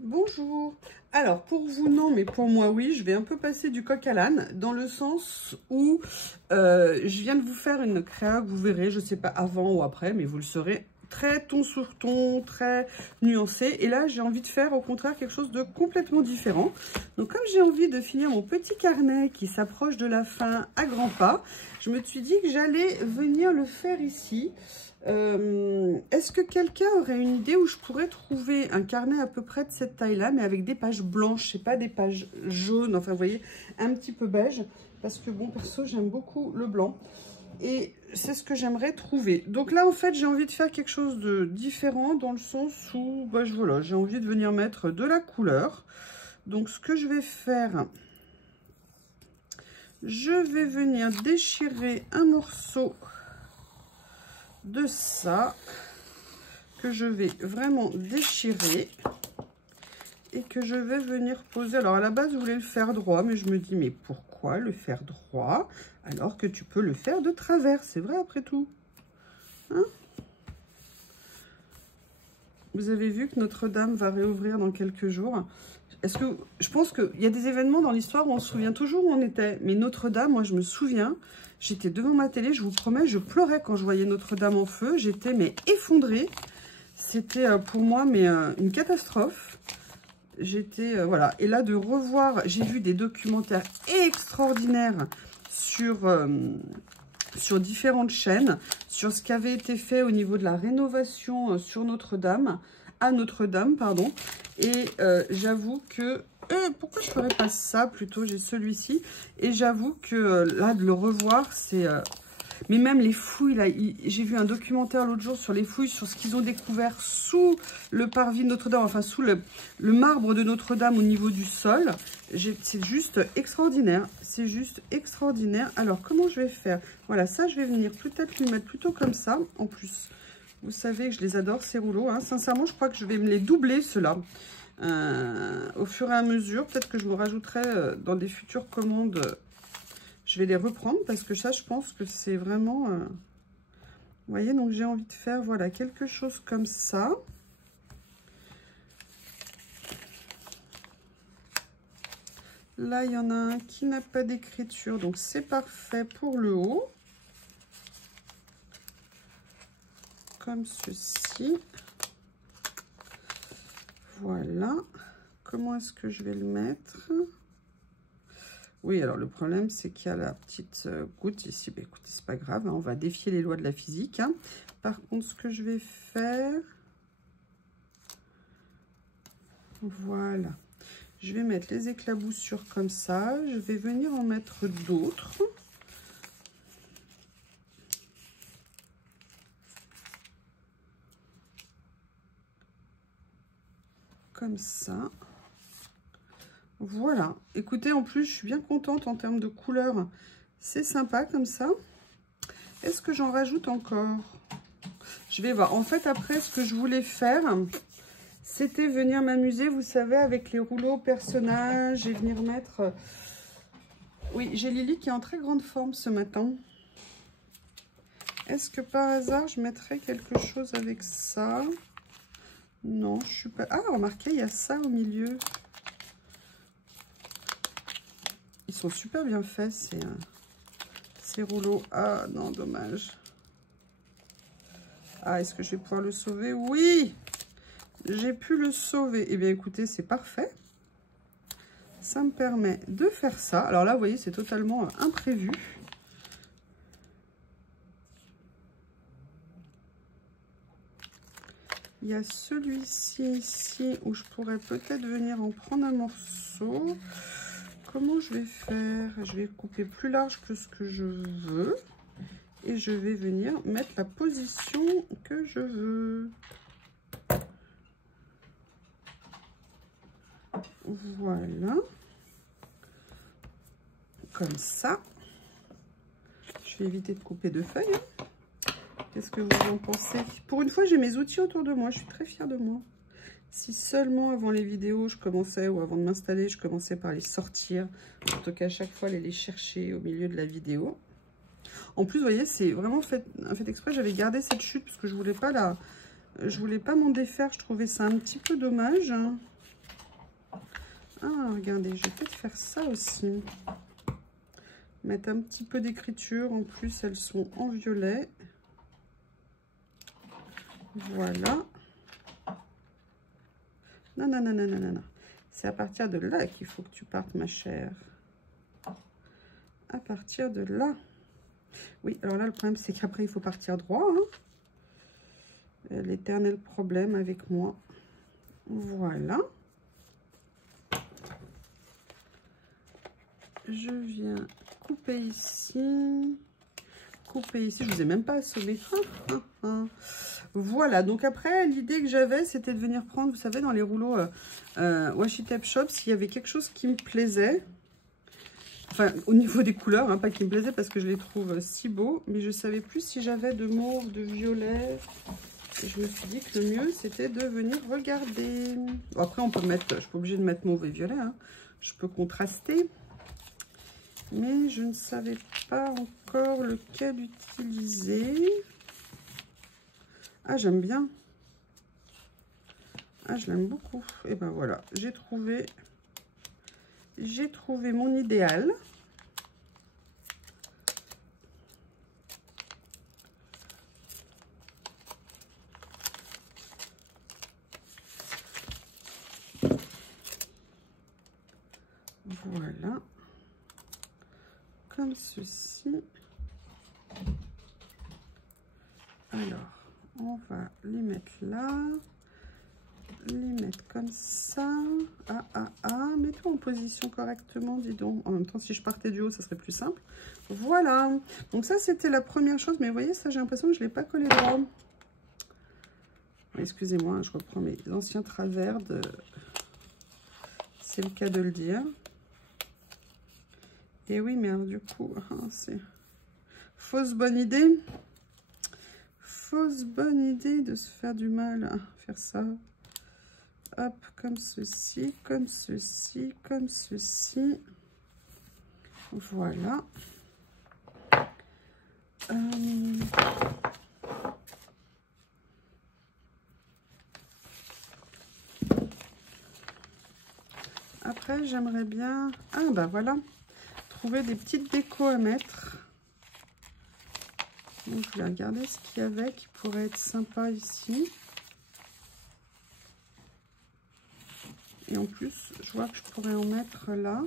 Bonjour. Alors pour vous non, mais pour moi oui, je vais un peu passer du coq à l'âne dans le sens où je viens de vous faire une créa que vous verrez, je sais pas avant ou après, mais vous le saurez, très ton sur ton, très nuancé. Et là j'ai envie de faire au contraire quelque chose de complètement différent. Donc comme j'ai envie de finir mon petit carnet qui s'approche de la fin à grands pas, je me suis dit que j'allais venir le faire ici. Est-ce que quelqu'un aurait une idée où je pourrais trouver un carnet à peu près de cette taille-là, mais avec des pages blanches, je sais pas, des pages jaunes, enfin vous voyez, un petit peu beige, parce que bon, perso, j'aime beaucoup le blanc, et c'est ce que j'aimerais trouver. Donc là, en fait, j'ai envie de faire quelque chose de différent, dans le sens où, bah, voilà, j'ai envie de venir mettre de la couleur. Donc ce que je vais faire, je vais venir déchirer un morceau de ça que je vais vraiment déchirer et que je vais venir poser. Alors à la base je voulais le faire droit, mais je me dis mais pourquoi le faire droit alors que tu peux le faire de travers? C'est vrai après tout, hein? Vous avez vu que Notre-Dame va réouvrir dans quelques jours. Est-ce que je pense qu'il y a des événements dans l'histoire où on se souvient toujours où on était, mais Notre-Dame, moi je me souviens, j'étais devant ma télé, je vous promets, je pleurais quand je voyais Notre-Dame en feu, j'étais mais effondrée. C'était pour moi mais une catastrophe. J'étais voilà, et là de revoir, j'ai vu des documentaires extraordinaires sur sur différentes chaînes, sur ce qui avait été fait au niveau de la rénovation sur Notre-Dame, à Notre-Dame, pardon. Et j'avoue que... pourquoi je ferais pas ça plutôt? J'ai celui-ci. Et j'avoue que là, de le revoir, c'est... mais même les fouilles, là, j'ai vu un documentaire l'autre jour sur les fouilles, sur ce qu'ils ont découvert sous le parvis de Notre-Dame, enfin sous le marbre de Notre-Dame au niveau du sol. C'est juste extraordinaire, c'est juste extraordinaire. Alors, comment je vais faire? Voilà, ça, je vais venir peut-être lui mettre plutôt comme ça. En plus, vous savez que je les adore, ces rouleaux, hein. Sincèrement, je crois que je vais me les doubler, ceux-là. Au fur et à mesure, peut-être que je me rajouterai dans des futures commandes... Je vais les reprendre parce que ça, je pense que c'est vraiment... vous voyez, donc j'ai envie de faire, voilà, quelque chose comme ça. Là, il y en a un qui n'a pas d'écriture, donc c'est parfait pour le haut. Comme ceci. Voilà. Comment est-ce que je vais le mettre ? Oui, alors le problème, c'est qu'il y a la petite goutte ici. Bah, écoutez, c'est pas grave, hein, on va défier les lois de la physique, hein. Par contre, ce que je vais faire... Voilà. Je vais mettre les éclaboussures comme ça. Je vais venir en mettre d'autres. Comme ça. Voilà. Écoutez, en plus, je suis bien contente en termes de couleur. C'est sympa comme ça. Est-ce que j'en rajoute encore? Je vais voir. En fait, après, ce que je voulais faire, c'était venir m'amuser, vous savez, avec les rouleaux personnages et venir mettre... Oui, j'ai Lily qui est en très grande forme ce matin. Est-ce que par hasard, je mettrais quelque chose avec ça? Non, je suis pas... Ah, remarquez, il y a ça au milieu. Ils sont super bien faits, ces rouleaux. Ah, non, dommage. Ah, est-ce que je vais pouvoir le sauver? Oui! J'ai pu le sauver. Eh bien, écoutez, c'est parfait. Ça me permet de faire ça. Alors là, vous voyez, c'est totalement imprévu. Il y a celui-ci ici où je pourrais peut-être venir en prendre un morceau. Comment je vais faire? Je vais couper plus large que ce que je veux. Et je vais venir mettre la position que je veux. Voilà. Comme ça. Je vais éviter de couper de feuilles. Qu'est-ce que vous en pensez? Pour une fois, j'ai mes outils autour de moi. Je suis très fière de moi. Si seulement avant les vidéos, je commençais, ou avant de m'installer, je commençais par les sortir, plutôt qu'à chaque fois aller les chercher au milieu de la vidéo. En plus, vous voyez, c'est vraiment un fait exprès. J'avais gardé cette chute parce que je voulais pas m'en défaire. Je trouvais ça un petit peu dommage, hein. Ah, regardez, je vais peut-être faire ça aussi. Mettre un petit peu d'écriture. En plus, elles sont en violet. Voilà. Non, non, non, non, non, non, non. C'est à partir de là qu'il faut que tu partes, ma chère. À partir de là. Oui, alors là, le problème, c'est qu'après, il faut partir droit. Hein. L'éternel problème avec moi. Voilà. Je viens couper ici. Couper ici. Je vous ai même pas assommé. Voilà. Donc après, l'idée que j'avais, c'était de venir prendre, vous savez, dans les rouleaux Washi Tape Shop, s'il y avait quelque chose qui me plaisait. Enfin, au niveau des couleurs, hein, pas qui me plaisait parce que je les trouve si beaux. Mais je savais plus si j'avais de mauve, de violet. Et je me suis dit que le mieux, c'était de venir regarder. Bon, après, on peut mettre, je suis pas obligée de mettre mauve et violet. Hein. Je peux contraster. Mais je ne savais pas encore lequel utiliser. Ah, j'aime bien. Ah, je l'aime beaucoup. Et ben voilà, j'ai trouvé mon idéal. Voilà. Comme ceci. Alors, on va les mettre là. Les mettre comme ça. Mets-toi en position correctement, dis donc. En même temps, si je partais du haut, ça serait plus simple. Voilà. Donc ça, c'était la première chose. Mais vous voyez, ça, j'ai l'impression que je ne l'ai pas collé droit. Excusez-moi, je reprends mes anciens travers. C'est le cas de le dire. Et oui, mais alors, du coup, c'est fausse bonne idée. Fausse bonne idée de se faire du mal à faire ça. Hop, comme ceci, comme ceci, comme ceci. Voilà. Après, j'aimerais bien... Ah, bah voilà. Trouver des petites décos à mettre. Donc, je vais regarder ce qu'il y avait qui pourrait être sympa ici. Et en plus, je vois que je pourrais en mettre là.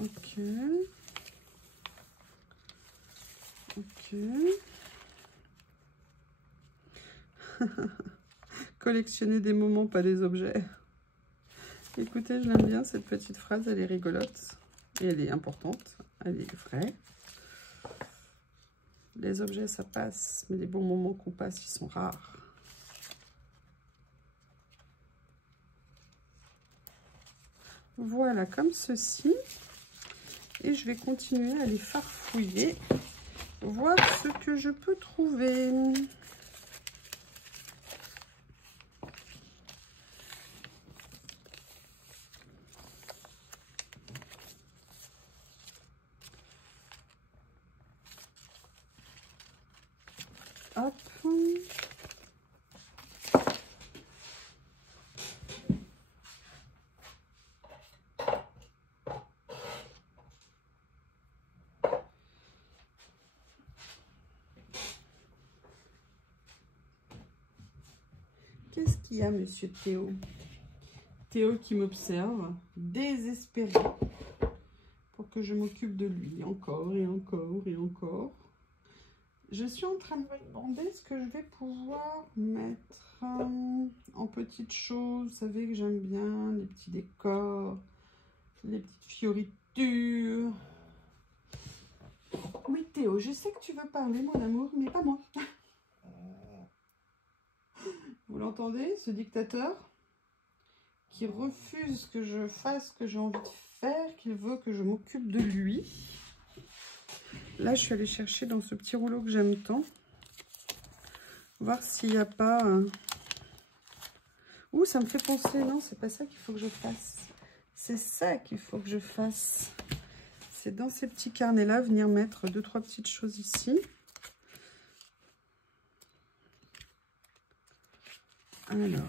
Ok. Ok. Collectionner des moments, pas des objets. Écoutez, je l'aime bien, cette petite phrase, elle est rigolote. Et elle est importante, elle est vraie. Les objets, ça passe, mais les bons moments qu'on passe, ils sont rares. Voilà, comme ceci. Et je vais continuer à les farfouiller, voir ce que je peux trouver. Hop. Qu'est-ce qu'il y a, monsieur Théo? Théo qui m'observe, désespéré, pour que je m'occupe de lui, encore et encore et encore. Je suis en train de me demander ce que je vais pouvoir mettre en petites choses. Vous savez que j'aime bien les petits décors, les petites fioritures. Oui, Théo, je sais que tu veux parler, mon amour, mais pas moi. Vous l'entendez, ce dictateur qui refuse que je fasse ce que j'ai envie de faire, qu'il veut que je m'occupe de lui. Là, je suis allée chercher dans ce petit rouleau que j'aime tant. Voir s'il n'y a pas... Ouh, ça me fait penser. Non, c'est pas ça qu'il faut que je fasse. C'est ça qu'il faut que je fasse. C'est dans ces petits carnets-là, venir mettre 2-3 petites choses ici. Alors...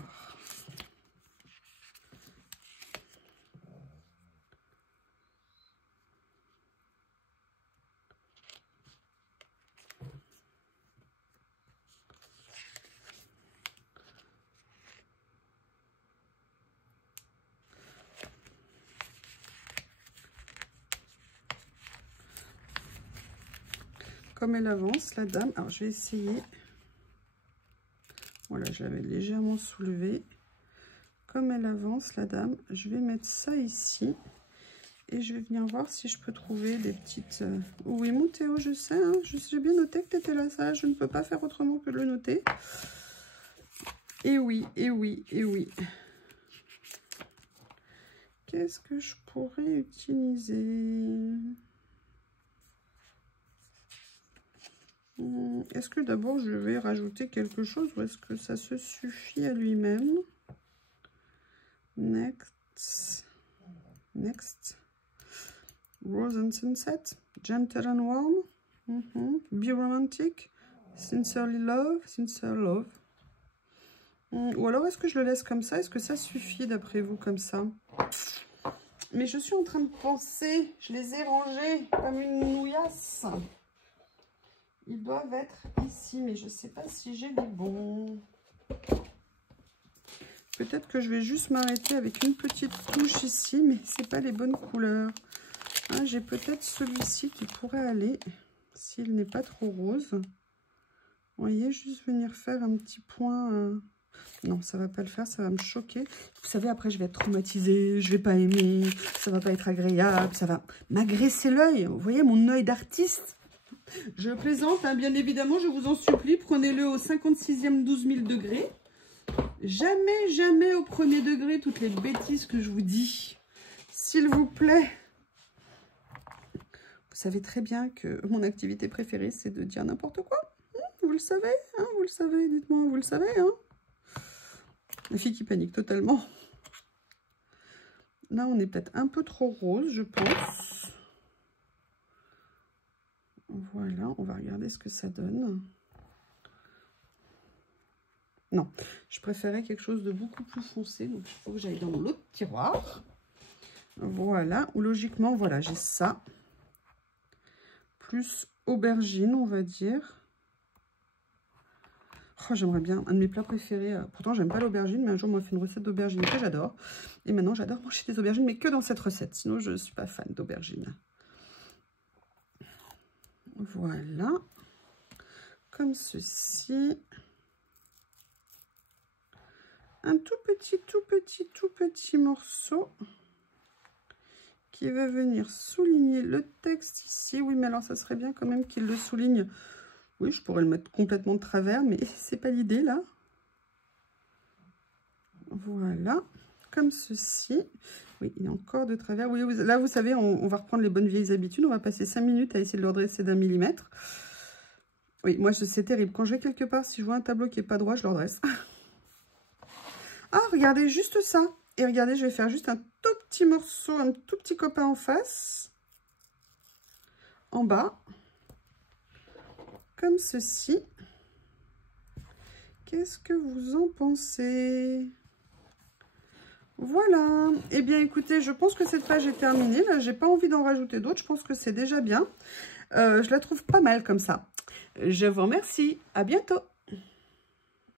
comme elle avance, la dame. Alors, je vais essayer. Voilà, je l'avais légèrement soulevé. Comme elle avance, la dame, je vais mettre ça ici. Et je vais venir voir si je peux trouver des petites... Oui, mon Théo, je sais, hein, j'ai bien noté que tu étais là, ça. Je ne peux pas faire autrement que de le noter. Et oui, et oui, et oui. Qu'est-ce que je pourrais utiliser? Est-ce que d'abord je vais rajouter quelque chose ou est-ce que ça se suffit à lui-même? Next. Next. Rose and Sunset. Gentle and warm. Be romantic. Sincerely love. Sincere love. Ou alors est-ce que je le laisse comme ça? Est-ce que ça suffit d'après vous comme ça? Mais je suis en train de penser. Je les ai rangés comme une nouillasse. Ils doivent être ici, mais je ne sais pas si j'ai les bons. Peut-être que je vais juste m'arrêter avec une petite touche ici, mais ce n'est pas les bonnes couleurs. Hein, j'ai peut-être celui-ci qui pourrait aller, s'il n'est pas trop rose. Vous voyez, juste venir faire un petit point... Non, ça ne va pas le faire, ça va me choquer. Vous savez, après, je vais être traumatisée, je ne vais pas aimer, ça ne va pas être agréable, ça va m'agresser l'œil. Vous voyez, mon œil d'artiste. Je plaisante, hein, bien évidemment, je vous en supplie, prenez-le au 56e 12 000 degrés. Jamais, jamais au premier degré, toutes les bêtises que je vous dis. S'il vous plaît. Vous savez très bien que mon activité préférée, c'est de dire n'importe quoi. Vous le savez, hein, vous le savez, dites-moi, vous le savez. Hein. La fille qui panique totalement. Là, on est peut-être un peu trop rose, je pense. Voilà, on va regarder ce que ça donne. Non, je préférais quelque chose de beaucoup plus foncé. Donc, il faut que j'aille dans l'autre tiroir. Voilà, ou logiquement, voilà, j'ai ça. Plus aubergine, on va dire. Oh, j'aimerais bien, un de mes plats préférés. Pourtant, j'aime pas l'aubergine, mais un jour, on m'a fait une recette d'aubergine que j'adore. Et maintenant, j'adore manger des aubergines, mais que dans cette recette. Sinon, je ne suis pas fan d'aubergine. Voilà. Comme ceci. Un tout petit morceau qui va venir souligner le texte ici. Oui, mais alors, ça serait bien quand même qu'il le souligne. Oui, je pourrais le mettre complètement de travers, mais c'est pas l'idée, là. Voilà, comme ceci. Oui, il est encore de travers. Oui, là, vous savez, on va reprendre les bonnes vieilles habitudes. On va passer 5 minutes à essayer de le redresser d'1 millimètre. Oui, moi, c'est terrible. Quand je vais quelque part, si je vois un tableau qui n'est pas droit, je le redresse. Ah, regardez, juste ça. Et regardez, je vais faire juste un tout petit morceau, un tout petit copain en face. En bas. Comme ceci. Qu'est-ce que vous en pensez? Voilà. Eh bien, écoutez, je pense que cette page est terminée. Là, j'ai pas envie d'en rajouter d'autres. Je pense que c'est déjà bien. Je la trouve pas mal comme ça. Je vous remercie. À bientôt.